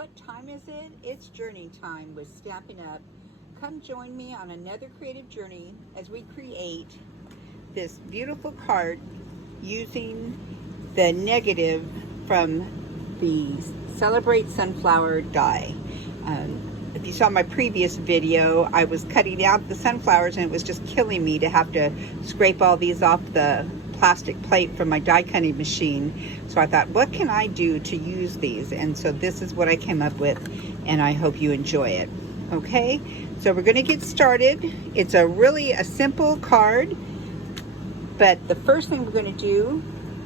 What time is it? It's journey time with Stampin' Up. Come join me on another creative journey as we create this beautiful card using the negative from the Celebrate Sunflower die. If you saw my previous video, I was cutting out the sunflowers and it was just killing me to have to scrape all these off the plastic plate from my die cutting machine. So I thought, what can I do to use these? And so this is what I came up with, and I hope you enjoy it. Okay, so we're gonna get started. It's really a simple card, but the first thing we're gonna do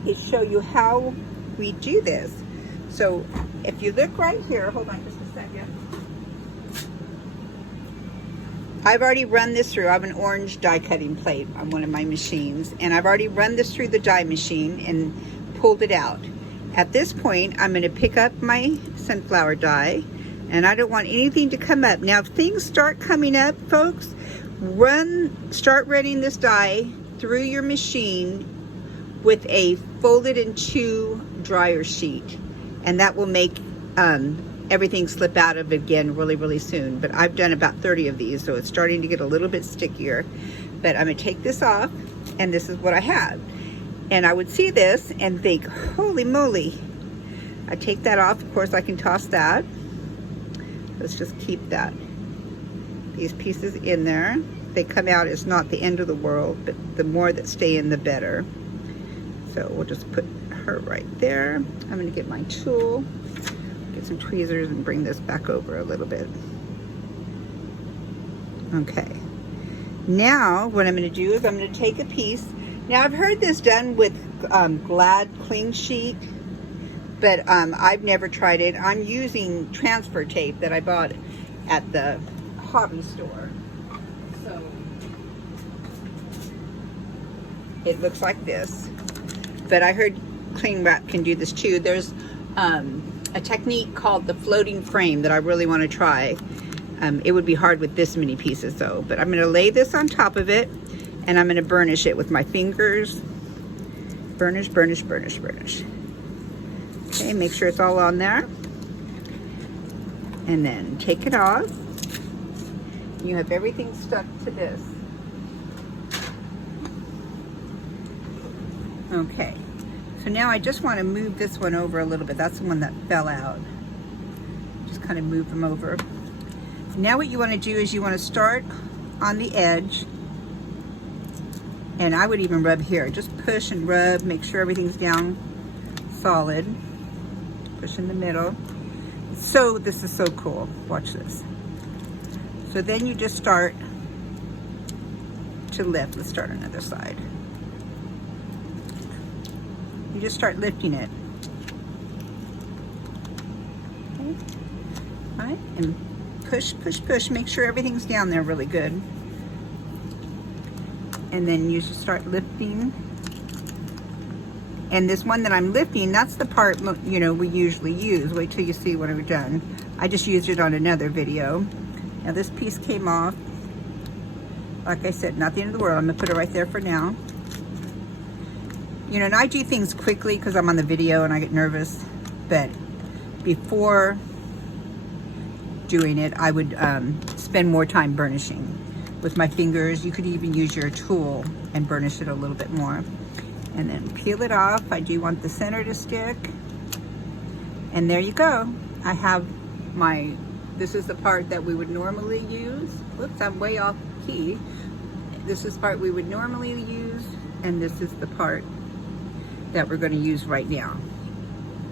is show you how we do this. So if you look right here, hold on just a second. I've already run this through. I have an orange die cutting plate on one of my machines, and I've already run this through the die machine and pulled it out. At this point, I'm going to pick up my sunflower die, and I don't want anything to come up. Now, if things start coming up, folks, start running this die through your machine with a folded in two dryer sheet, and that will make everything slip out of it again really soon. But I've done about 30 of these, so it's starting to get a little bit stickier. But I'm gonna take this off, and this is what I have. And I would see this and think, holy moly. I take that off. Of course, I can toss that. Let's just keep these pieces in there. They come out, it's not the end of the world, but the more that stay in, the better. So we'll just put her right there. I'm gonna get my tool, get some tweezers, and bring this back over a little bit. Okay, now what I'm going to do is I'm going to take a piece. Now I've heard this done with Glad cling sheet, but I've never tried it. I'm using transfer tape that I bought at the hobby store. So it looks like this, but I heard cling wrap can do this too. There's a technique called the floating frame that I really want to try. It would be hard with this many pieces though, but I'm going to lay this on top of it, and I'm going to burnish it with my fingers. Burnish. Okay, make sure it's all on there. And then take it off. You have everything stuck to this. Okay. So now I just want to move this one over a little bit. That's the one that fell out. Just kind of move them over. Now what you want to do is you want to start on the edge. And I would even rub here. Just push and rub, make sure everything's down solid. Push in the middle. So this is so cool. Watch this. So then you just start to lift. Let's start on the other side. You just start lifting it. Okay. All right, and push. Make sure everything's down there really good. And then you just start lifting. And this one that I'm lifting, that's the part, you know, we usually use. Wait till you see what I've done. I just used it on another video. Now this piece came off. Like I said, not the end of the world. I'm gonna put it right there for now. You know, and I do things quickly because I'm on the video and I get nervous, but before doing it, I would spend more time burnishing with my fingers. You could even use your tool and burnish it a little bit more. And then peel it off. I do want the center to stick. And there you go. I have this is the part that we would normally use. Whoops, I'm way off key. This is the part we would normally use, and this is the part that we're going to use right now.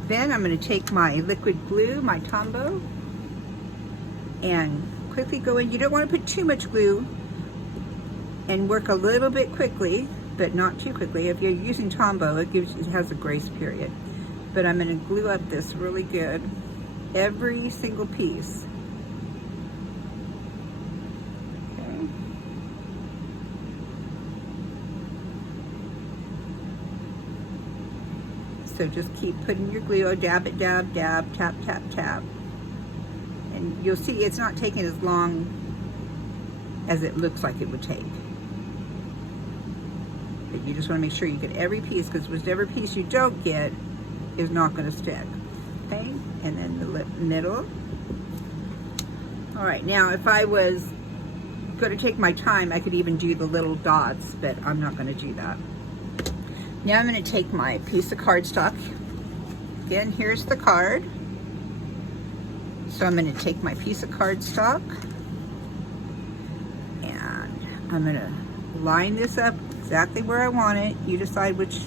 Then I'm going to take my liquid glue, my Tombow, and quickly go in. You don't want to put too much glue, and work a little bit quickly, but not too quickly. If you're using Tombow, it has a grace period. But I'm going to glue up this really good, every single piece. So just keep putting your glue, dab it, dab, tap, tap. And you'll see it's not taking as long as it looks like it would take. But you just want to make sure you get every piece, because whichever piece you don't get is not going to stick. Okay? and then the middle. All right, now if I was going to take my time, I could even do the little dots, but I'm not going to do that. Now I'm going to take my piece of cardstock. Again, here's the card. So I'm going to take my piece of cardstock and I'm going to line this up exactly where I want it. You decide which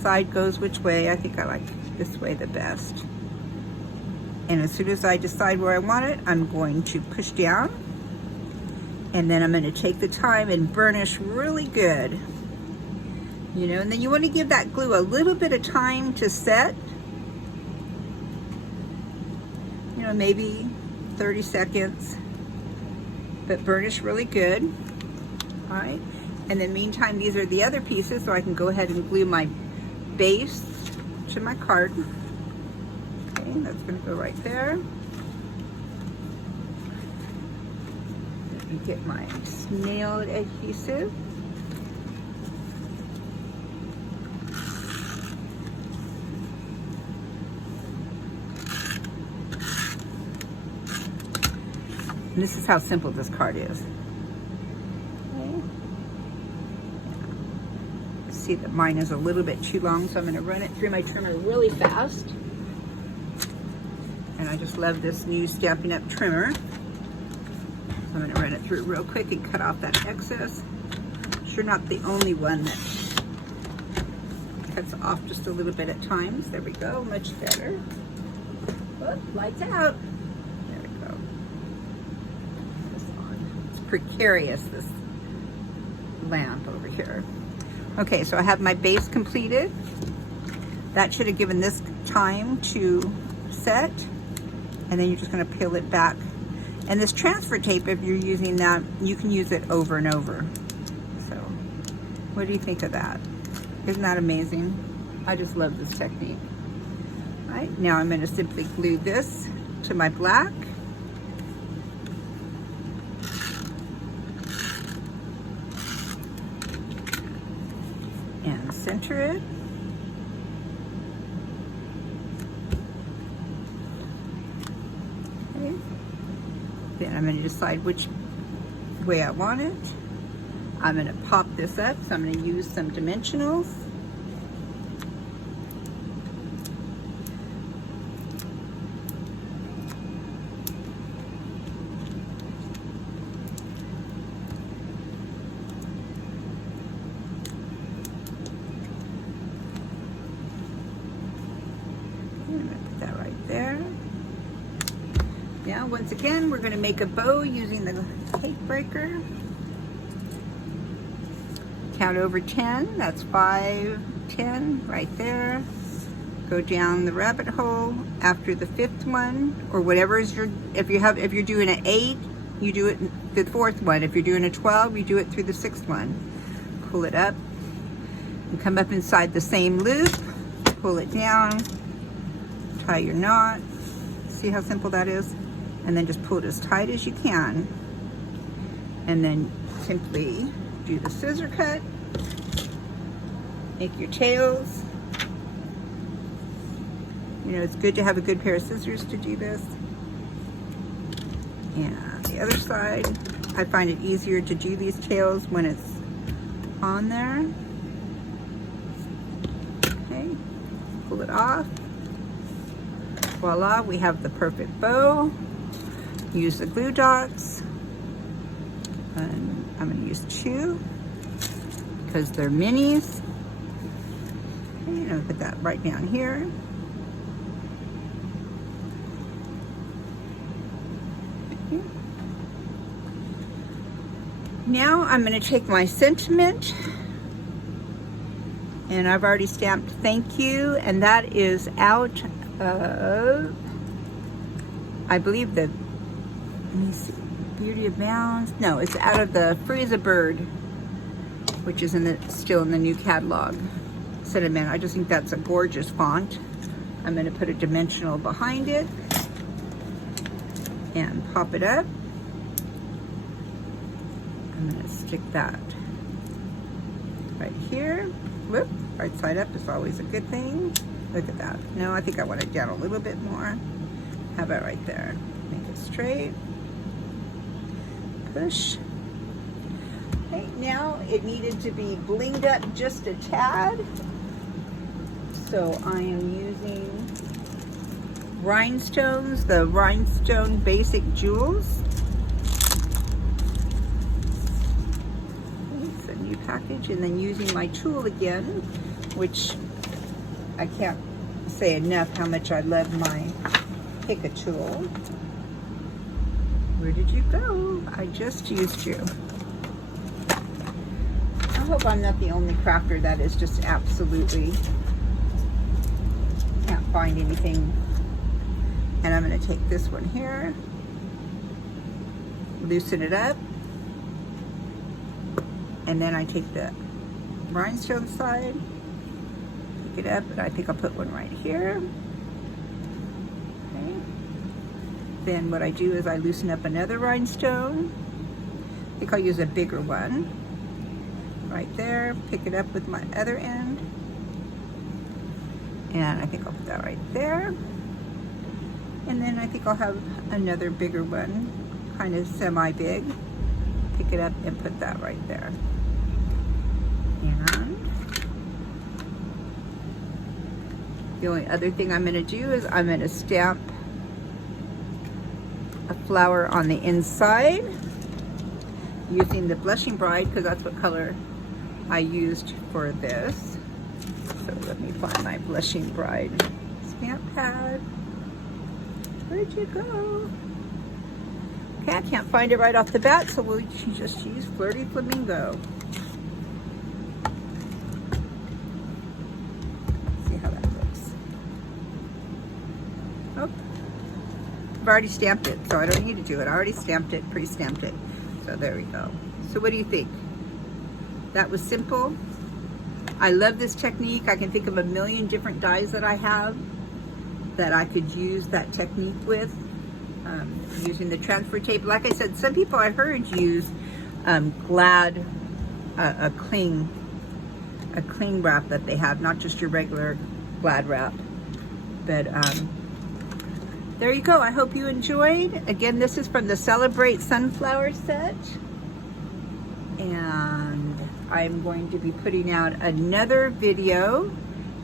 side goes which way. I think I like this way the best. And as soon as I decide where I want it, I'm going to push down, and then I'm going to take the time and burnish really good. You know, and then you want to give that glue a little bit of time to set. You know, maybe 30 seconds, but burnish really good. All right. And then meantime, these are the other pieces, so I can go ahead and glue my base to my card. Okay, that's going to go right there. Let me get my snail adhesive. And this is how simple this card is. Okay. See that mine is a little bit too long, so I'm going to run it through my trimmer really fast. And I just love this new Stampin' Up! Trimmer. So I'm going to run it through real quick and cut off that excess. Sure, not the only one that cuts off just a little bit at times. There we go, much better. Whoop, lights out. There we go. This on. It's precarious, this lamp over here. Okay, so I have my base completed. That should have given this time to set. And then you're just going to peel it back. And this transfer tape, if you're using that, you can use it over and over. So, what do you think of that? Isn't that amazing? I just love this technique. All right, now I'm going to simply glue this to my black. And center it. Then I'm going to decide which way I want it. I'm going to pop this up, so I'm going to use some dimensionals. I'm going to put that right there. Now, once again, we're going to make a bow using the cake breaker. Count over 10. That's 5, 10, right there. Go down the rabbit hole after the 5th one, or whatever is your. If you're doing an 8, you do it the 4th one. If you're doing a 12, you do it through the 6th one. Pull it up and come up inside the same loop. Pull it down. Tie your knot. See how simple that is? And then just pull it as tight as you can. And then simply do the scissor cut. Make your tails. You know, it's good to have a good pair of scissors to do this. And the other side, I find it easier to do these tails when it's on there. Okay, pull it off. Voila, we have the perfect bow. Use the glue dots, and I'm going to use 2 because they're minis. Okay, and I'll put that right down here. Okay. Now I'm going to take my sentiment, and I've already stamped thank you, and that is out of, I believe, the let me see, Beauty of Bounds. No, it's out of the Freeze a Bird, which is still in the new catalog. Cinnamon. I just think that's a gorgeous font. I'm going to put a dimensional behind it and pop it up. I'm going to stick that right here. Whoop, right side up is always a good thing. Look at that. No, I think I want it down a little bit more. How about right there? Make it straight. Push. Okay, now it needed to be blinged up just a tad. So I am using rhinestones, the Rhinestone Basic Jewels. It's a new package, and then using my tool again, which I can't say enough how much I love my pick a tool. Where did you go? I just used you. I hope I'm not the only crafter that is just absolutely can't find anything. And I'm going to take this one here, loosen it up, and then I take the rhinestone side, pick it up, and I think I'll put one right here. Okay. Then what I do is I loosen up another rhinestone. I think I'll use a bigger one. Right there, pick it up with my other end. And I think I'll put that right there. And then I think I'll have another bigger one, kind of semi-big. Pick it up and put that right there. And the only other thing I'm going to do is I'm going to stamp a flower on the inside using the Blushing Bride, because that's what color I used for this. So let me find my Blushing Bride stamp pad. Where'd you go? Okay, I can't find it right off the bat, so we'll just use Flirty Flamingo. See how that looks. Oh, I've already stamped it, so I don't need to do it. I already stamped it, pre-stamped it. So there we go. So what do you think? That was simple. I love this technique. I can think of a million different dies that I have that I could use that technique with, using the transfer tape. Like I said, some people I heard use Glad, a cling wrap that they have, not just your regular Glad wrap. But there you go. I hope you enjoyed. Again, this is from the Celebrate Sunflower set. And I'm going to be putting out another video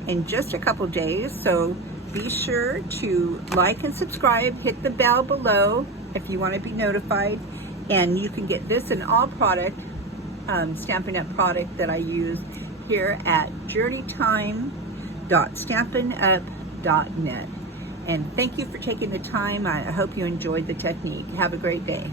in just a couple days. So be sure to like and subscribe, hit the bell below if you want to be notified, and you can get this and all product, Stampin' Up product that I use here at journeytime.stampinup.net. And thank you for taking the time. I hope you enjoyed the technique. Have a great day.